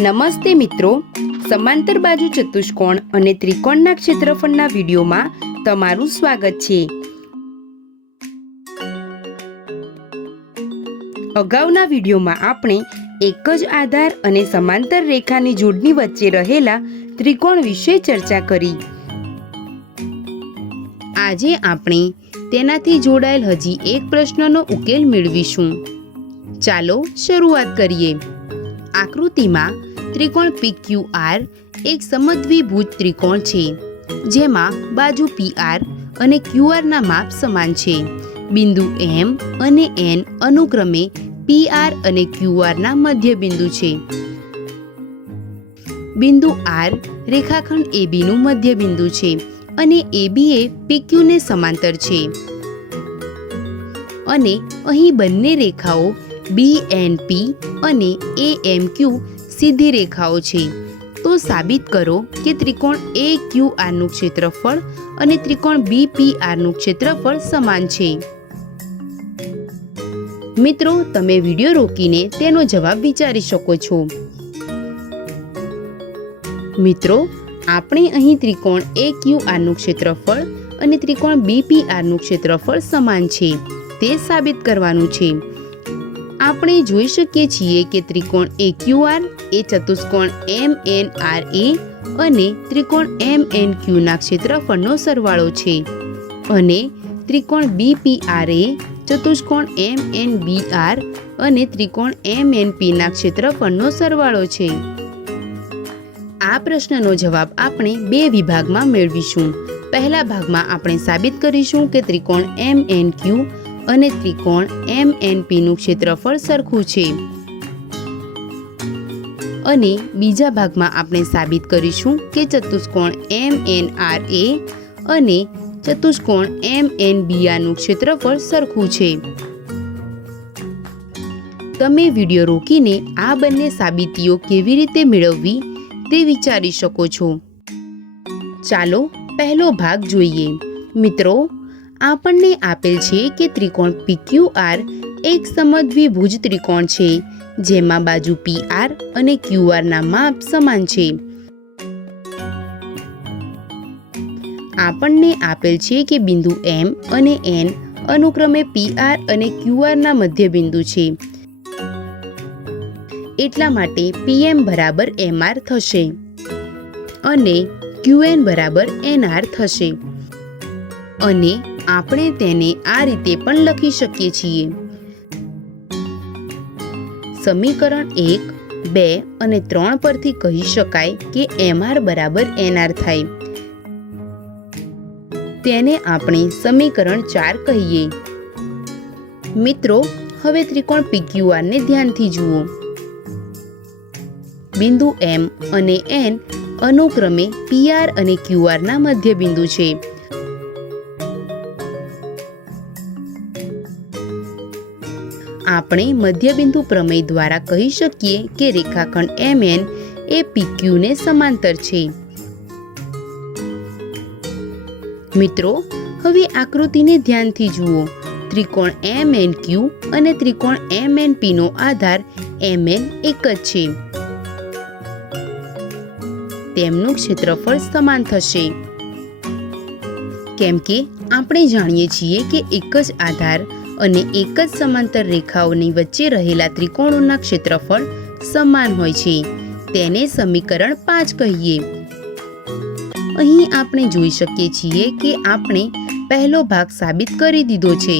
નમસ્તે મિત્રો, સમાંતર બાજુ ચતુષ્કોણ અને ત્રિકોણના ક્ષેત્રફળના વિડીયોમાં તમારું સ્વાગત છે। અગાઉના વિડીયોમાં આપણે એક જ આધાર અને સમાંતર રેખાની જોડની વચ્ચે રહેલા ત્રિકોણ વિશે ચર્ચા કરી। આજે આપણે તેનાથી જોડાયેલ હજી એક પ્રશ્નનો ઉકેલ મેળવીશું। ચાલો શરૂઆત કરીએ। આકૃતિમાં ત્રિકોણ PQR એક સમદ્વિભુજ ત્રિકોણ છે, જેમાં બાજુ PR અને QR ના માપ સમાન છે। બિંદુ M અને N અનુક્રમે PR અને QR ના મધ્યબિંદુ છે। બિંદુ R રેખાખંડ AB નું મધ્યબિંદુ છે અને AB એ PQ ને સમાંતર છે અને અહીં બંને રેખાઓ BNP અને AMQ સીધી રેખાઓ છે। તો સાબિત કરો કે ત્રિકોણ AQR નું ક્ષેત્રફળ અને ત્રિકોણ BPR નું ક્ષેત્રફળ સમાન છે। મિત્રો, તમે વિડીયો રોકીને તેનો જવાબ વિચારી શકો છો। મિત્રો, આપણે અહીં ત્રિકોણ AQR નું ક્ષેત્રફળ અને ત્રિકોણ BPR નું ક્ષેત્રફળ સમાન છે તે સાબિત કરવાનું છે। આપણે જોઈ શકીએ છીએ કે ત્રિકોણ AQR એ ચતુષ્કોણ MNRA અને ત્રિકોણ MNQ ના ક્ષેત્રફળનો સરવાળો છે અને ત્રિકોણ BPR એ ચતુષ્કોણ MNBR અને ત્રિકોણ MNP ના ક્ષેત્રફળનો સરવાળો છે। આ પ્રશ્નનો જવાબ આપણે બે વિભાગમાં મેળવીશું। પહેલા ભાગમાં આપણે સાબિત કરીશું કે ત્રિકોણ MNQ અને ત્રિકોણ MNP નું ક્ષેત્રફળ સરખું છે અને બીજા ભાગમાં આપણે સાબિત કરીશું કે ચતુષ્કોણ MNRA અને ચતુષ્કોણ MNBR નું ક્ષેત્રફળ સરખું છે। તમે વિડીયો રોકીને આ બંને સાબિતીઓ કેવી રીતે મેળવવી તે વિચારી શકો છો। ચાલો પહેલો ભાગ જોઈએ। મિત્રો, આપણને આપેલ છે કે ત્રિકોણ PQR એક સમદ્વિભુજ ત્રિકોણ છે, જેમાં બાજુ PR અને QR ના માપ સમાન છે। આપણને આપેલ છે કે બિંદુ M અને N અનુક્રમે PR અને QR ના મધ્યબિંદુ છે, એટલા માટે PM બરાબર MR થશે અને QN બરાબર NR થશે અને આપણે તેને આ રીતે પણ લખી શકીએ છીએ। સમીકરણ 1, 2 અને 3 પરથી કહી શકાય કે MR બરાબર NR થાય। તેને આપણે સમીકરણ 4 કહીએ। મિત્રો, હવે ત્રિકોણ PQR ને ધ્યાનથી જુઓ। બિંદુ M અને N અનુક્રમે PR અને QR ના મધ્યબિંદુ છે। આપણે મધ્યબિંદુ પ્રમેય દ્વારા કહી શકીએ કે રેખાખંડ MN એ PQ ને સમાંતર છે। મિત્રો, હવે આકૃતિને ધ્યાનથી જુઓ। ત્રિકોણ MNQ અને ત્રિકોણ MNP નો આધાર MN એક જ છે। તેમનું ક્ષેત્રફળ સમાન થશે, કેમ કે આપણે જાણીએ છીએ કે એક જ આધાર અને એક જ સમાંતર રેખાઓની વચ્ચે રહેલા ત્રિકોણોના ક્ષેત્રફળ સમાન હોય છે। તેને સમીકરણ 5 કહીએ। અહીં આપણે જોઈ શકીએ છીએ કે આપણે પહેલો ભાગ સાબિત કરી દીધો છે।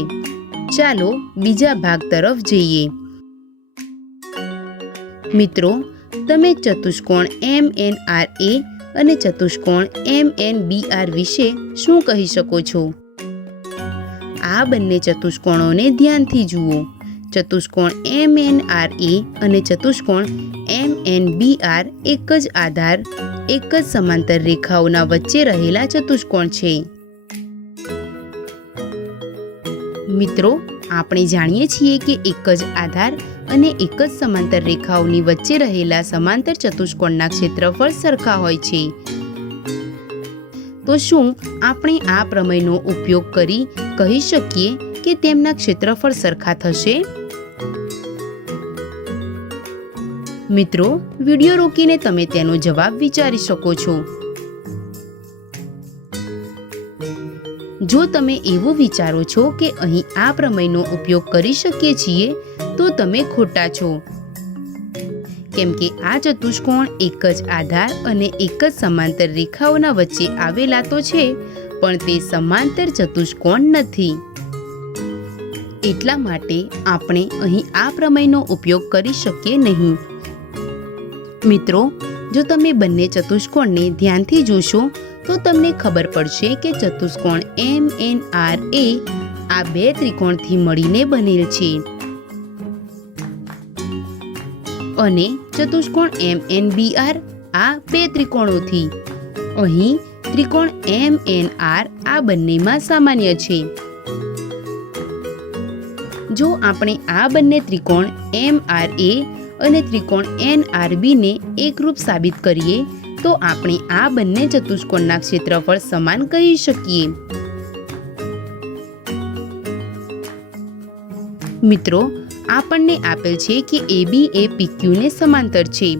ચાલો બીજા ભાગ તરફ જઈએ। મિત્રો, તમે ચતુષ્કોણ MNRA અને ચતુષ્કોણ MNBR વિશે શું કહી શકો છો? આ બંને ચતુષ્કોણોને ધ્યાનથી જુઓ। ચતુષ્કોણ MNRA અને ચતુષ્કોણ MNBR એક જ આધાર, એક જ સમાંતર રેખાઓના વચ્ચે રહેલા ચતુષ્કોણ છે। મિત્રો, આપણે જાણીએ છીએ કે એક જ આધાર અને એક જ સમાંતર રેખાઓની વચ્ચે રહેલા સમાંતર ચતુષ્કોણના ક્ષેત્રફળ સરખા હોય છે। તો શું આપણે આ પ્રમેયનો ઉપયોગ કરી કહી શકીએ કે તેમના ક્ષેત્રફળ સરખા થશે? મિત્રો, વિડીયો રોકીને તમે તેનો જવાબ વિચારી શકો છો. જો તમે એવું વિચારો છો કે અહીં આ પ્રમેયનો ઉપયોગ કરી શકીએ છીએ તો તમે ખોટા છો, કેમ કે આ ચતુષ્કોણ એક જ આધાર અને એક જ સમાંતર રેખાઓના વચ્ચે આવેલા તો છે, પણ તે સમાંતર ચતુષ્કોણ નથી. એટલા માટે આપણે અહીં આ પ્રમેયનો ઉપયોગ કરી શકીએ નહીં. મિત્રો, જો તમે બંને ચતુષ્કોણને ધ્યાનથી જોશો તો તમને ખબર પડશે કે ચતુષ્કોણ MNR એ આ બે ત્રિકોણથી મળીને બનેલ છે અને ચતુષ્કોણ MNBR આ બે ત્રિકોણોથી. અહીં ત્રિકોણ MNR આ બંનેમાં સામાન્ય છે. જો આપણે આ બંને ત્રિકોણ MRA અને ત્રિકોણ NRB ને એકરૂપ સાબિત કરીએ તો આપણે આ બંને ચતુષ્કોણના ક્ષેત્રફળ સમાન કહી શકીએ. મિત્રો, આપણને આપેલ છે કે AB એ PQ ને સમાંતર છે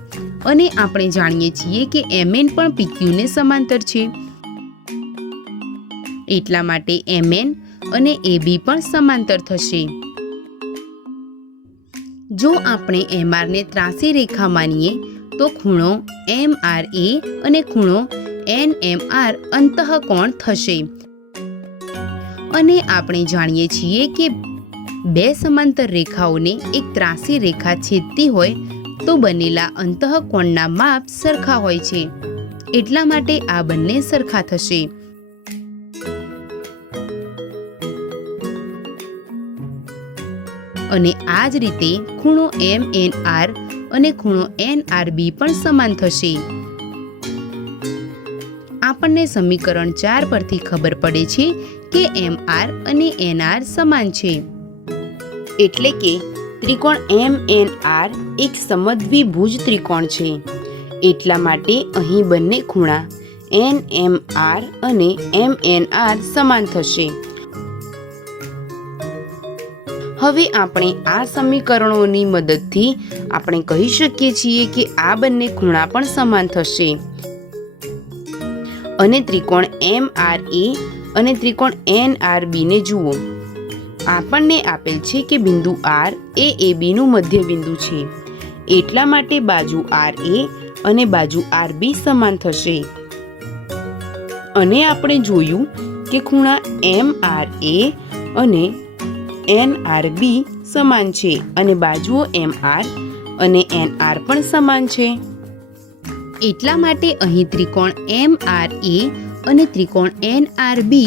અને આપણે જાણીએ છીએ કે MN પણ PQ ને સમાંતર છે. એટલા માટે MN અને AB પણ સમાંતર થશે. જો આપણે MR ને ત્રાસી રેખા માનીએ તો ખૂણો MRA અને ખૂણો NMR અંતઃકોણ થશે અને આપણે જાણીએ છીએ કે બે સમાંતર રેખાઓને એક ત્રાસી રેખા છેદતી હોય તો બનેલા અંતઃકોણના માપ સરખા હોય છે. એટલા માટે આ બંને સરખા થશે. અને આ જ રીતે ખૂણો MNR અને ખૂણો NRB પણ સમાન થશે. આપણને સમીકરણ 4 પરથી ખબર પડે છે કે MR અને NR સમાન છે. એટલે કે ત્રિકોણ MNR એક સમદ્વિભુજ ત્રિકોણ છે. એટલા માટે અહીં બંને ખૂણા NMR અને MNR સમાન થશે. હવે આપણે આ સમીકરણોની મદદથી આપણે કહી શકીએ છીએ કે આ બંને ખૂણા પણ સમાન થશે અને ત્રિકોણ MRA અને ત્રિકોણ NRB ને જુઓ. આપણને આપેલ છે કે બિંદુ R એ AB નું મધ્યબિંદુ છે. એટલા માટે બાજુ RA અને બાજુ RB સમાન થશે અને આપણે જોયું કે ખૂણા MRA અને NRB સમાન છે અને બાજુઓ MR અને NR પણ સમાન છે. એટલા માટે અહીં ત્રિકોણ MRA અને ત્રિકોણ NRB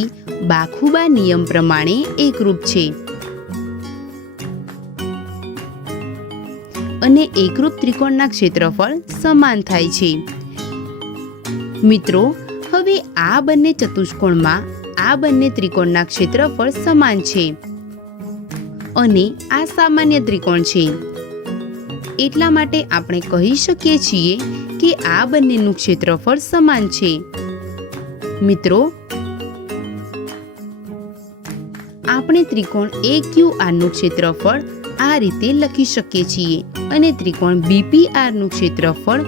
બાખુબા નિયમ પ્રમાણે એકરૂપ છે અને એકરૂપ ત્રિકોણના ક્ષેત્રફળ સમાન થાય છે. મિત્રો, હવે આ બંને ચતુષ્કોણમાં આ બંને ત્રિકોણના ક્ષેત્રફળ સમાન છે અને આ સામાન્ય ત્રિકોણ છે. એટલા માટે આપણે કહી શકીએ છીએ કે આ બંનેનું ક્ષેત્રફળ સમાન છે. મિત્રો, આપણે ત્રિકોણ AQR નું ક્ષેત્રફળ આ રીતે લખી શકીએ છીએ અને ત્રિકોણ BPR નું ક્ષેત્રફળ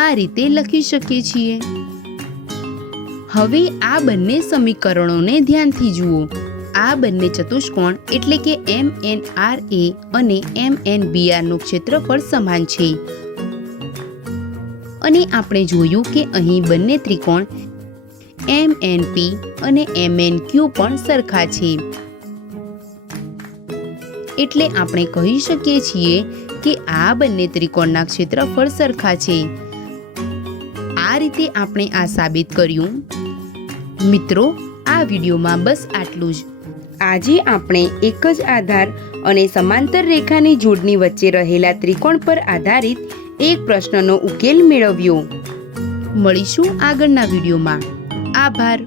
આ રીતે લખી શકીએ છીએ. હવે આ બંને સમીકરણોને ધ્યાનથી જુઓ. આ બંને ચતુષ્કોણ એટલે કે MNRA અને MNBR નું ક્ષેત્રફળ સમાન છે અને આપણે જોયું કે અહીં બંને ત્રિકોણ MNP અને MNQ પણ સરખા છે. એટલે આપણે કહી શકીએ છીએ કે આ બંને ત્રિકોણના ક્ષેત્રફળ સરખા છે. આ રીતે આપણે આ સાબિત કર્યું. મિત્રો, આ વિડીયોમાં બસ આટલું જ. આજે આપણે એક જ આધાર અને સમાંતર રેખાની જોડની વચ્ચે રહેલા ત્રિકોણ પર આધારિત એક પ્રશ્નનો ઉકેલ મેળવ્યો. મળીશું આગળના વિડીયોમાં. આભાર.